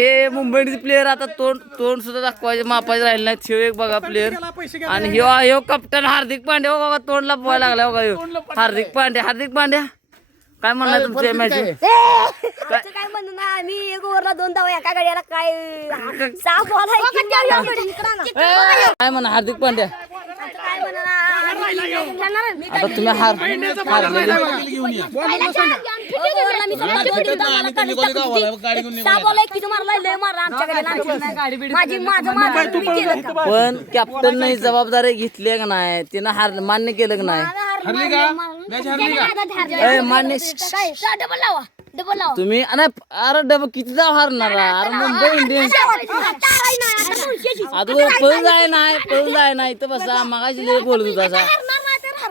हे मुंबईचे प्लेयर आता तोंड सुद्धा दाखवायचे मापायचे राहिले नाही. शिव एक बघा प्लेयर आणि ह्यो कप्टन हार्दिक पांड्या हो बघा तोंड लपवायला लागला बघा ह्यो हार्दिक पांड्या काय म्हणलाय तुमच्या मॅच काय म्हणू ना आम्ही एक ओव्हरला 2 धावा एका गड्याला काय 6 बॉल आहे काय म्हणा हार्दिक पांड्या काय म्हणू ना आता तुम्ही पण कॅप्टन नाही जबाबदारी घेतली का नाही तिनं हार मान्य केलं का नाही मान्य तुम्ही अरे डबल किती जाव हारणार अरे मुंबई इंडियन्स आता पळून जाय नाही तर बसा मागाशी लय बोलत होता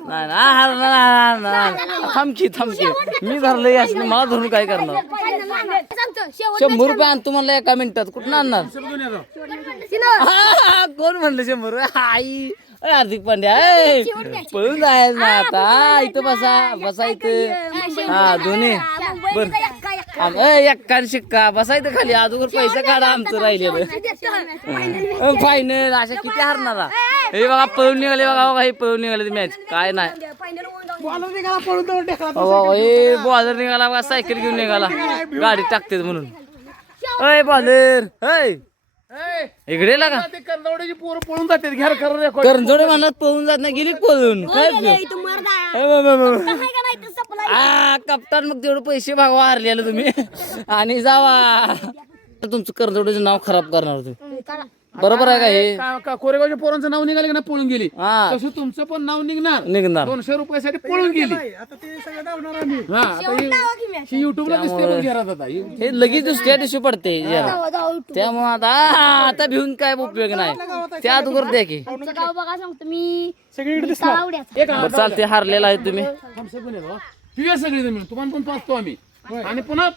नाही हारणार थांबकी मी धरलंय असं मला धरून काय करणार 100 रुपये आणतो म्हणलं एका मिनिटात कुठं आणणार कोण म्हणलं 100 रुपये आई हार्दिक पांड्या पळून जायचं ना आता इथं बसा इथं हा दोन्ही बर एक्का शिक्का बसा इथं खाली अगोदर पैसे काढा आमचं राहिलेलं फायनल अशा किती हारणार हे बघा पळून निघाले बघा हे पळून निघाले मॅच काय नाही बॉलर निघाला बघा सायकल घेऊन निघाला गाडी टाकते म्हणून अय बॉलर इकडे लागा करंजोड्याची पोरं पळून जाते घ्या करंजोडे म्हणला पळून जात नाही गेली पळून काय कप्तान मग तेवढे पैसे भागवा हारलेलं तुम्ही आणि जावा तुमचं करंजोड्याचं नाव खराब करणार तुम्ही बरोबर आहे का हे कोरेगावच्या पोरांचं नाव निघाले ना पळून गेली हा तसं तुमचं पण नाव निघणार 200 रुपयासाठी पळून गेली युट्यूबला दिसते पण घरात आता हे लगेच दुसऱ्या दिवशी पडते त्यामुळे आता भिवून काय उपयोग नाही त्या अगोदर द्या की बघा सांगतो मी चालते हारलेला आहे तुम्ही सगळी जमीन तुम्हाला पण पाचतो आम्ही आणि पुन्हा